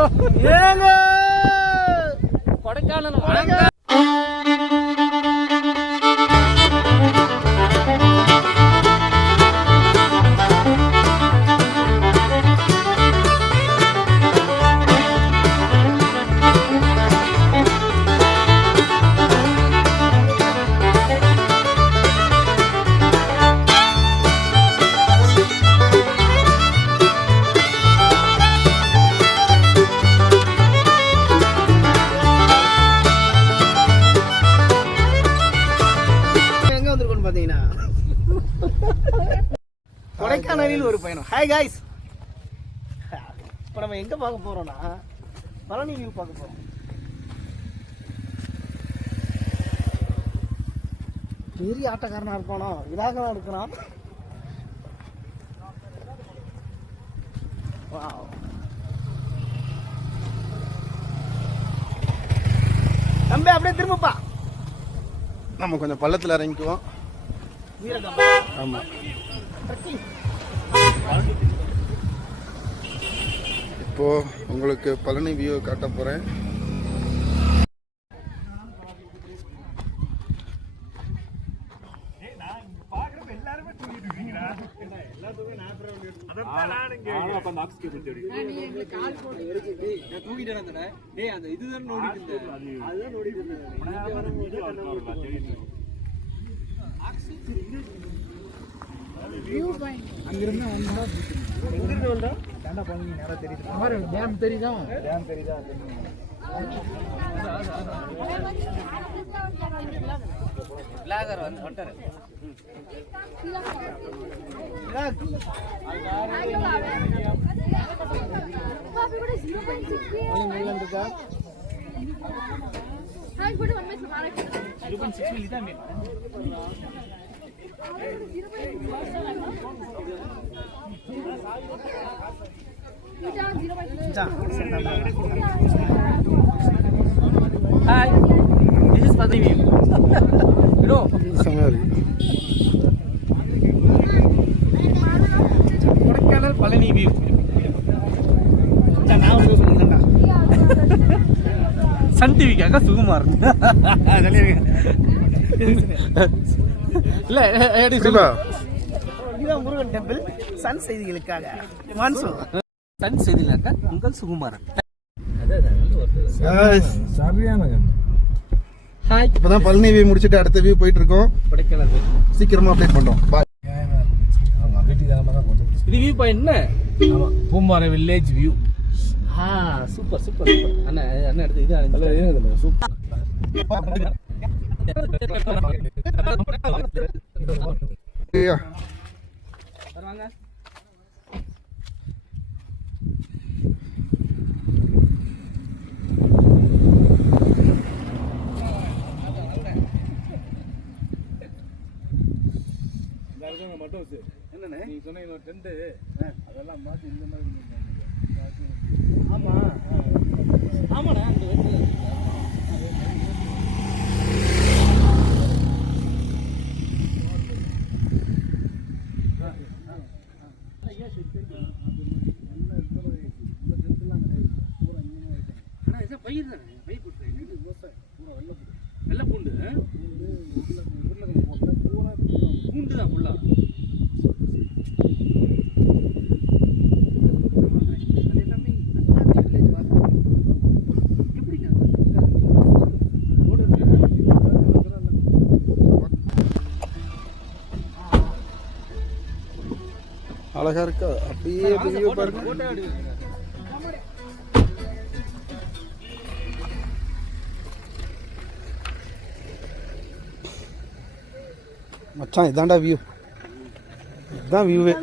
ஏங்க கொடைக்கானல் வணக்கம். கொடைக்கானலில் ஒரு பயணம். ஹாய் காய்ஸ், இப்போ நம்ம எங்கே பார்க்க போகிறோம்னா பழனி வியூ பார்க்க போகிறோம். பெரிய ஆட்டக்காரனாக இருப்பானோ இதாக தான் இருக்கிறான். தம்பி அப்படியே திரும்பப்பா. நம்ம கொஞ்சம் பள்ளத்தில் இறங்கிக்குவோம். ஆமாம், இப்போ உங்களுக்கு பழனி வியூ காட்ட போறேன். அங்கிருந்து வந்தா தாண்டா போனீங்க நேரா தெரியுது. டேம் தெரியுதா? டேம் தெரியுதா? லாகர் வந்து hatter Hi, this is Pati View. You know, Kodaikanal Palani View. Sun TV kaga Sukumar. இல்ல இதுதான் முருகன் டெம்பிள். சன் செய்திகளுக்காக மான்சூன் சன் செய்திகளுக்காக உங்கள் சுகுமாரன். ஹாய், இப்பதான் பழனி வியூ முடிச்சுட்டு அடுத்த வியூ போயிட்டு இருக்கோம். கொடைக்கானல் சீக்கிரமா அப்டேட் பண்றோம். பாய். இது வியூ பாயிண்ட் என்ன? ஆமா, Poombarai village view. Super super super. அண்ணா அண்ணா எடுத்து இது அண்ணா சூப்பர். வருவாங்க. என்னண்ணே நீங்க சொன்ன இன்னொரு டென்ட் அதெல்லாம் மாத்தி இந்த மாதிரி. ஆமா ஆமாண்ணா அந்த பயிர் தானே, பயிர் போட்டு வெள்ளை பூண்டு பூண்டு தான் ஃபுல்லா. அழகா இருக்கா? அப்படியே வியூ பாருங்க. மச்சான் இதாண்டா வியூ. இதுதான் வியூவே.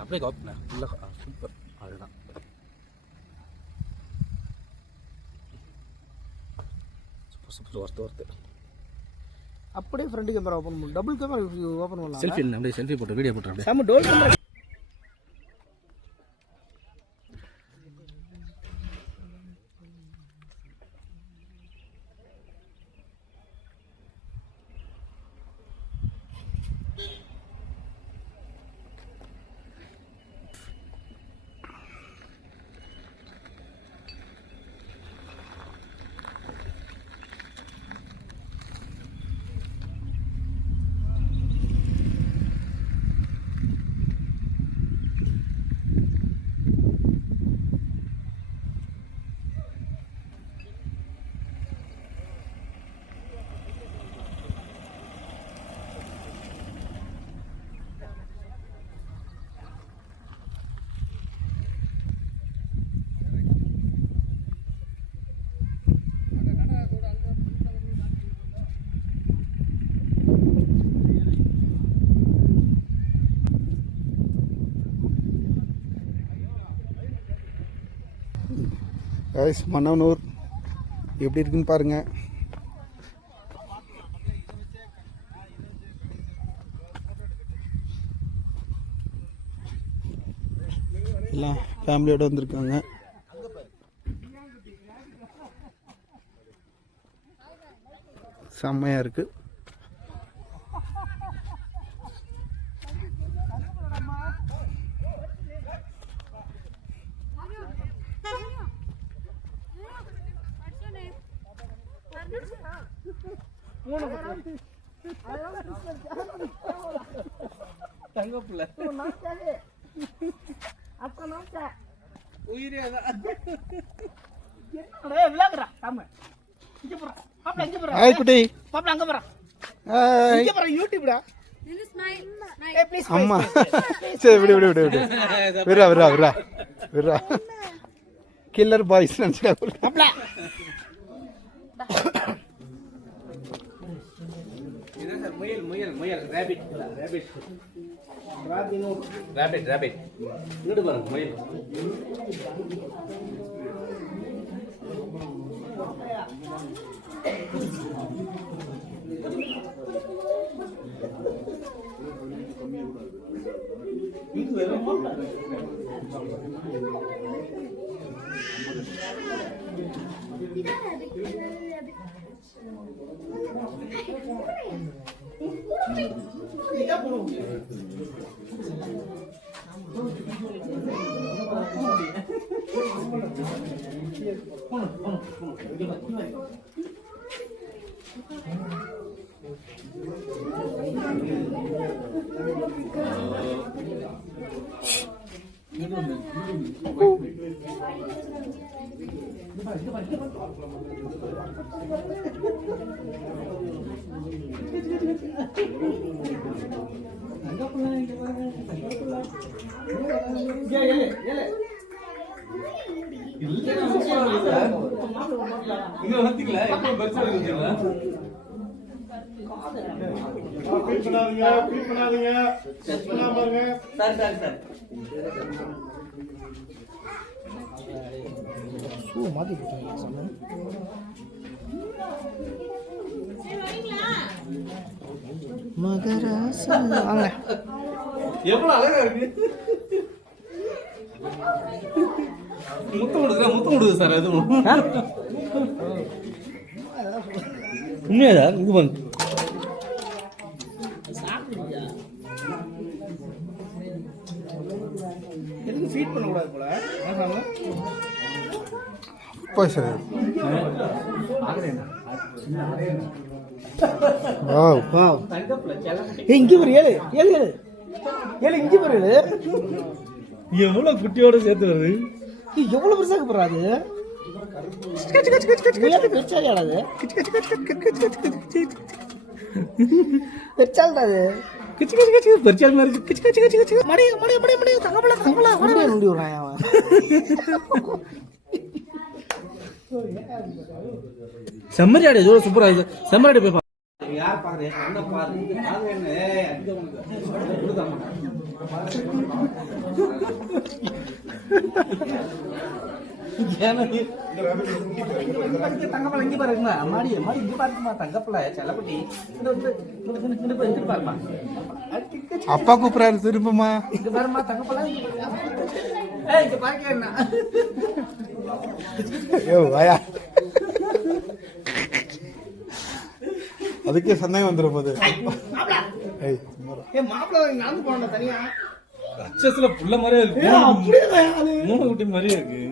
அப்படியே கவுப்ண்ணா இல்லை சூப்பர். அதுதான் சூப்பர் சூப்பர் ஒர்த்து ஒர்த்து. அப்படியே ஃப்ரண்ட் கேமரா ஓப்பன் பண்ணலாம், டபுள் கேமரா ஓப்பன் பண்ணலாம். செல்ஃபி அப்படியே செல்ஃபி போட்டு வீடியோ போட்டு அப்படியே நம்ம டோல் கேமரா. கைஸ் மன்னவனூர் எப்படி இருக்குன்னு பாருங்க. எல்லாம் ஃபேமிலியோட வந்திருக்காங்க. செம்மையா இருக்கு. ஹாய் குட்டி. அம்மா சரி விடு விடு விடு விடு விரா விரா விரா விரா கில்லர் பாய்ஸ் நினச்சா முயல் முயல் முயல் ரேபிட் ரேபிட் ரேபிட் ரேபிட் இங்கிட்டு பாருங்க முயல். எவ்வளவு அழகா இருக்கு. முத்தம் கொடுக்குது சார். அது உண்மையா இது வந்து எதுக்கு ஃபீட் பண்ண கூடாது போல. போய் சார். Wow wow. இங்க ஒரு ஏழு ஏழு ஏழு ஏழு இங்க ஒரு ஏழு. எவ்வளவு குட்டியோட சேர்த்து வருது. எவ்வளவு பெருசாக போறாது. பெருசாது பெருசாது பெருசால் மாதிரி செம்மறியாடு எவ்வளோ சூப்பராக இருக்கு. செம்மறியாடு போய் யார் பாக்குறேன் தங்கப்பழம் இங்கே பாருங்க. மாடி மாடி இங்கே பாருங்கம்மா. தங்கப்பழ செல்லப்பட்டி பாருமா. அப்பா கூப்பிடாரு திரும்பமா. இங்க பாருமா தங்கப்பழம். இங்க பாருங்க என்ன வாயா. அதுக்கே சந்தேகம் வந்துடும் போது. மாப்பிள்ள நடந்து போன தனியா அச்சத்துல புள்ள மாதிரியே இருக்கு. மூணு குட்டி மாதிரியே இருக்கு.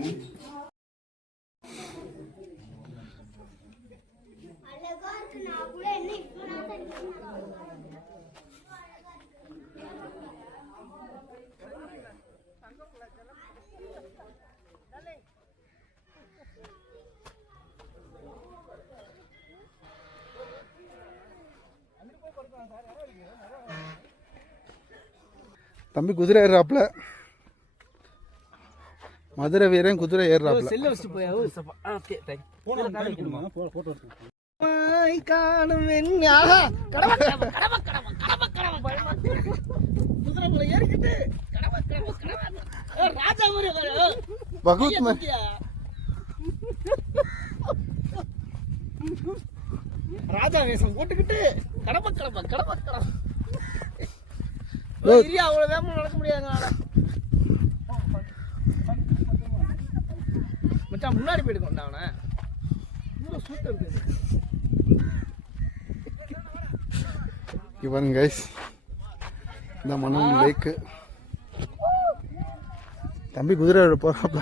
தம்பி குதிரை ஏறாப்ல. மதுரை வீரன் குதிரை ஏறாப்ல. செல்ல வச்சு போய் கண்ணாய் காணும் கடமை கடமை கடமை கடமை கடமை கடமை குதிரை போல ஏறிக்கிட்டு கடமை கடமை கடமை ராஜா மாதிரி बहुत में ராஜா வேஷம் போட்டுக்கிட்டு கடமை கடமை கடமை கடமை அவ்வளவு வேகமா நடக்க முடியாதுங்க. மச்சான் முன்னாடி போயிட்டு கொண்டா அவனை சூட்டர் இவன் கைஸ் இந்த மனம் லேக்கு தம்பி குதிரை போறாப்ல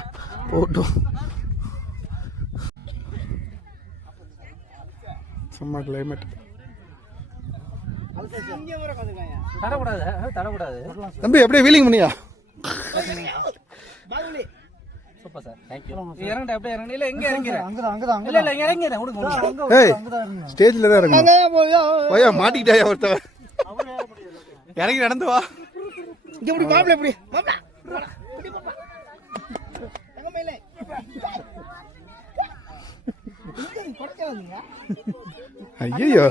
போட்டும் சும்மா கிளைமேட் தம்பி அப்படியே வீலிங் பண்ணியா சூப்பர் சார் थैंक यू இறங்கடா அப்படியே இறங்க இல்ல எங்க இறங்கற அங்க இல்ல இல்ல இறங்கற உடுங்க ஏய் ஸ்டேஜ்ல தான் இறங்கணும் போயா மாட்டிக்கிட்டாயா ஒருத்தன் இறங்கி நடந்து வா இங்க இப்படி மாப்ள இப்படி மாப்ள இப்படி பாப்பா தங்க மேலே இங்க கொடக்காதீங்க ஐயோ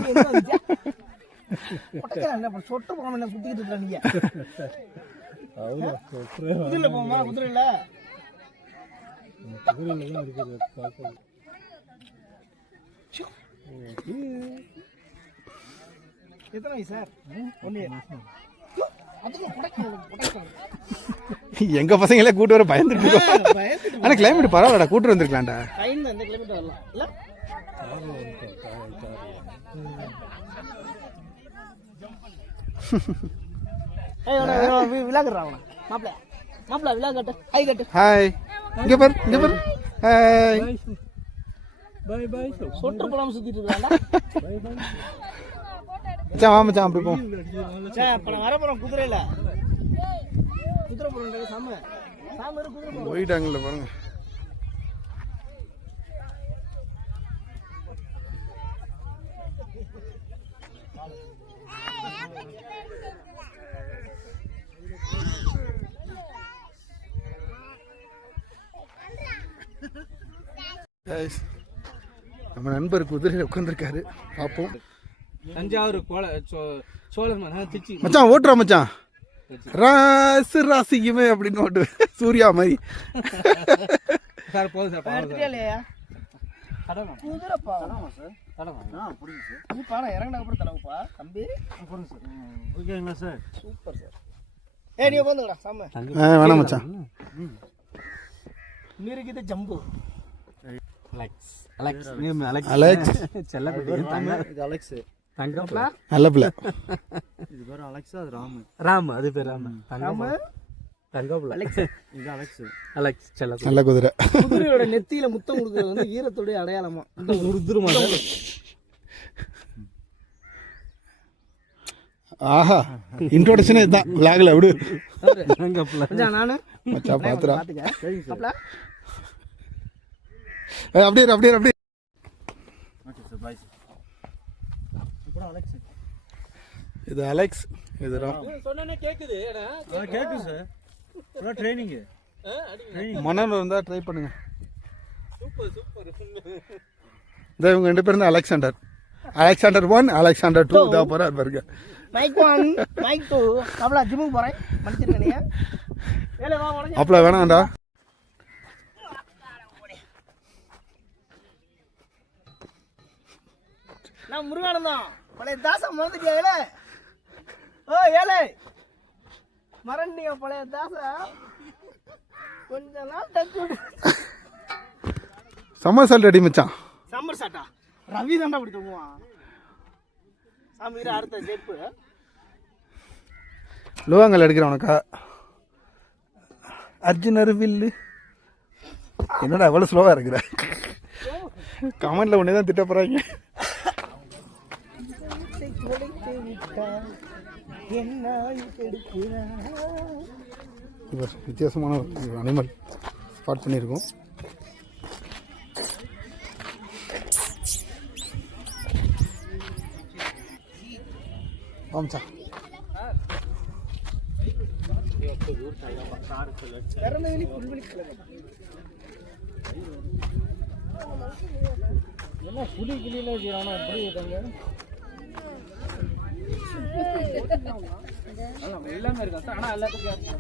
கொடக்கற என்ன சொட்டு போகாம என்ன சுத்திட்டு இருக்கற நீங்க அவுல சொட்றே குதிரைல போமா குதிரைல குதிரைல தான் இருக்குது பாக்க எத்தனை வயசு சார் 1 இயர் எங்க பசங்களே கூட்டு வர பயந்துட்டு இருக்கோம். ஆனா கிளைமேட் பரவாயில்லடா கூட்டு வந்திருக்கலாம்டா. டைம் அந்த கிளைமேட் வரலாம் இல்ல ஏய் விலாகறா அவன மாப்ள மாப்ள விலாகட்ட ஹை கட்டு ஹாய் இங்க பாரு ஹாய் பை பை சொட்டு போடாம சுத்திட்டு இருக்கான்டா பை பை மச்சான் வா மச்சான் அப்படி போ சே அப்ப நான் வர போறோம் குதிரையில குதிரை போறோம்டா சாம சாம குதிரை போறோம் போயிட்டாங்கல பாருங்க गाइस நம்ம நண்பர் குதிரையில உட்கார்ந்திருக்காரு பாப்போம் தஞ்சாவூர் சோழர் திச்சி மச்சான் ஓட்டுறா மச்சான் ராசிக்குமே அப்படின்னு ஓட்டு சூர்யா மாதிரி சார் போதும் சார் எடுத்துட்டேலையா குதிரை பாவம் சார் தடவா புடிங்க சார் நீ பாடா இறங்கன அப்புறம் தடவுப்பா தம்பி புடிங்க சார் ஓகேங்களா சார் சூப்பர் சார் ஏய் நீ உட்கார்ந்துடா சாம வேணாம் மச்சான் மீறிக்கிட்ட ஜம்பு அலெக்ஸ் செல்லக்குட்டி இது அலெக்ஸ் தங்கப்ல நல்ல பிள்ளை இது பேர் அலெக்ஸ் அது ராம் அது பேர் ராம் தங்கப்ல அலெக்ஸ் இது அலெக்ஸ் செல்லக்குட்டி நல்ல குதிரை குதிரையோட நெத்தியில முத்தம் கொடுக்கிறது வந்து ஈரத்தோட அடையாளமா இந்த உருதுருமா ஆஹா இன்ட்ரோடக்ஷனே இதான் வ்ளாக்ல விடு தங்கப்ல மச்சான் நானு மச்சான் பாத்துறா பாத்துக்க அப்படியே ஓகே சார் பை இப்போ அலெக்ஸ் இது அலெக்ஸ் இது ராம் சொன்னனே கேக்குது ஏடா கேக்குது சார் புரா ட்ரெய்னிங் மணல் இருந்தா ட்ரை பண்ணுங்க சூப்பர் சூப்பர் இத இவங்க ரெண்டு பேரும் தான் அலெக்சாண்டர் 1 அலெக்சாண்டர் 2 இதா போறார் பாருங்க மைக் 1 மைக் 2 கபலா ஜிம்முக்கு போறேன் மன்னிச்சிருங்க ஏலே வா உடனே அப்பல வேணாம்டா நான் முருகானந்தம் பழைய தாசா மறந்துட்டியா ஏலே ஓ ஏலே மறந்துட்டியா பழைய தாசா கொஞ்ச நாள் டச்சு சம்மர் சால்ட் அடி மச்சான் சம்மர் சாட்டா ரவி தாண்டா அப்படி தூங்குவான் சாமி அடுத்த ஜெப்பு லோகங்கள் எடுக்கிறேன் உனக்கா அர்ஜுனர் வில்லு என்னடா எவ்வளோ ஸ்லோவாக இருக்கிற கமெண்ட்ல ஒன்று தான் திட்ட போகிறாங்க வித்தியாசமான ஒரு அனிமல் ஸ்பாட் பண்ணியிருக்கோம் ஆமாச்சா என்ன புடி கிளியில வச்சுக்கிறானோ எப்படி இருக்காங்க எல்லாமே இருக்கா சார் ஆனால் எல்லாத்துக்கும்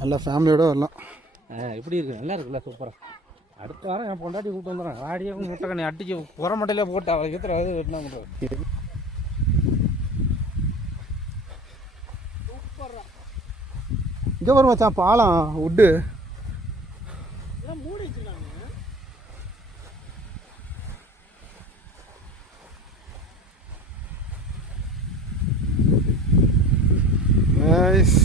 நல்லா ஃபேமிலியோட வரலாம். எப்படி இருக்கு? நல்லா இருக்குல்ல? சூப்பராக. அடுத்த வாரம் என் பொண்டாட்டி கூப்பிட்டு வந்துடுறேன். ஆடியே முட்டைக்கண்ணி அடிச்சு புற மட்டையிலே போட்டு அவள் இருக்கிற வெட்டினா பண்ணுறது. இங்கே வரும் மச்சான் பாலம் உட்டு. நைஸ்.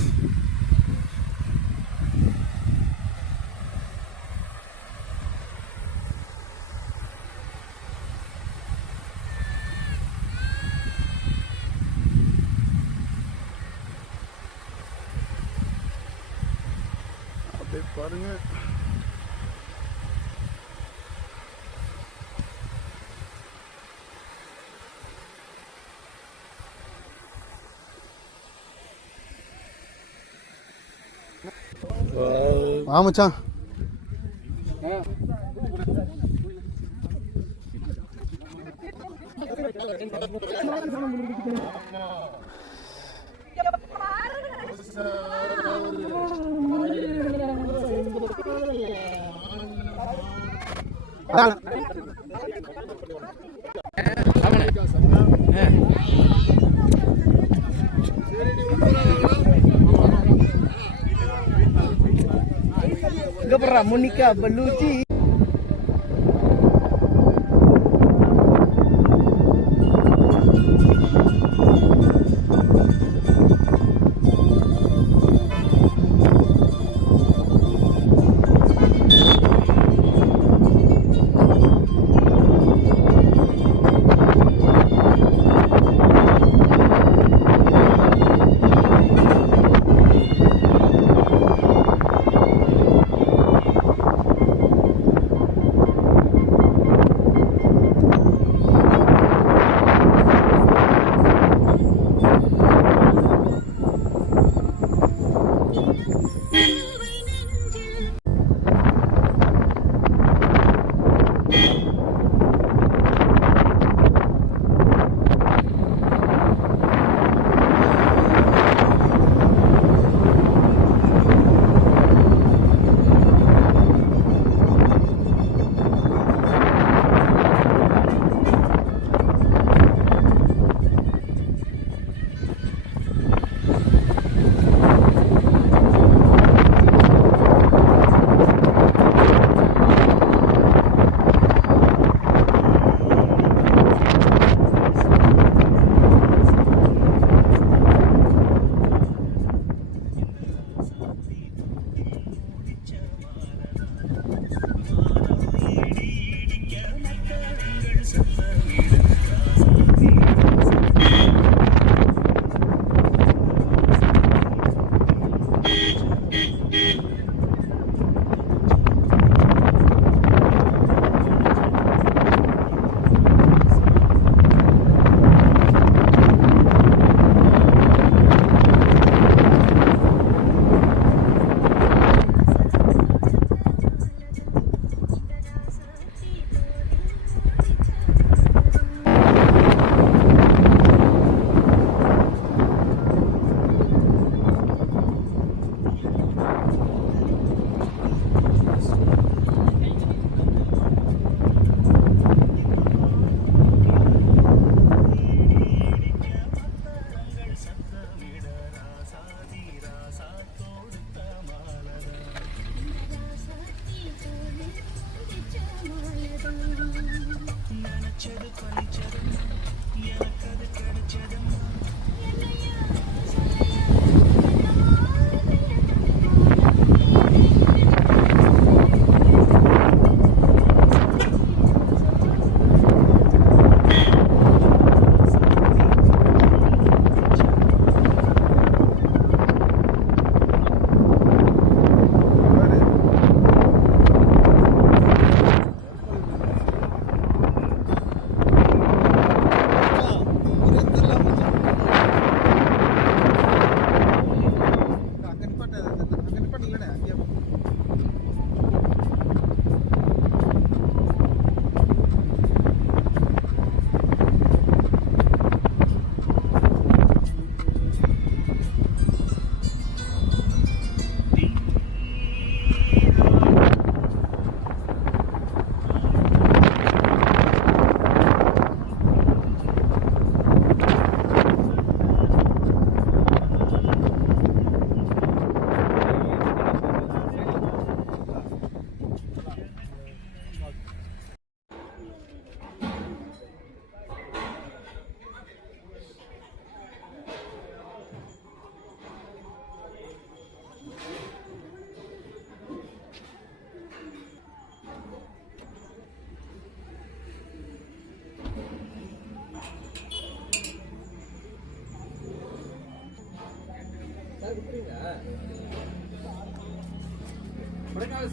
அப்படியே பாருங்க. வா மச்சான். இங்க போடுறா முனிக்கா பல்லூச்சி.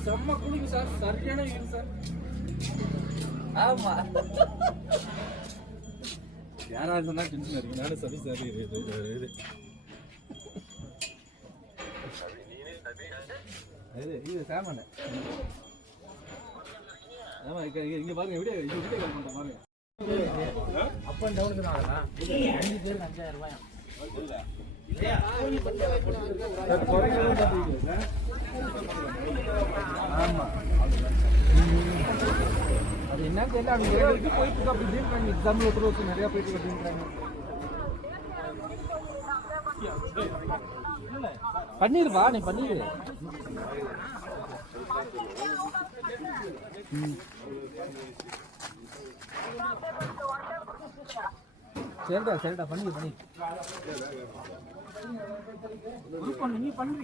செம்ம குளிங்க சார், சரியான வெயில் சார். ஆமா, யாராவது சொன்னா டென்ஷன் இருக்கு. நானும் சரி சார் இது சாமான். ஆமா, இங்க பாருங்க, வீடியோ கால் பண்றேன் பாருங்க. அப் அண்ட் டவுனுக்கு தான் 5 பேருக்கு 5000 ரூபாய். ஆமா, அது என்ன தெரியல. அவங்க இது போயிட்டு இருக்கு அப்படின்றாங்க. எக்ஸாம்பிள் ஒருத்தர் நிறைய போயிட்டு அப்படின்றாங்க. பண்ணிருவா, நீ பண்ணிடு. சரிடா சரிடா, பண்ணி நீ பண்ணி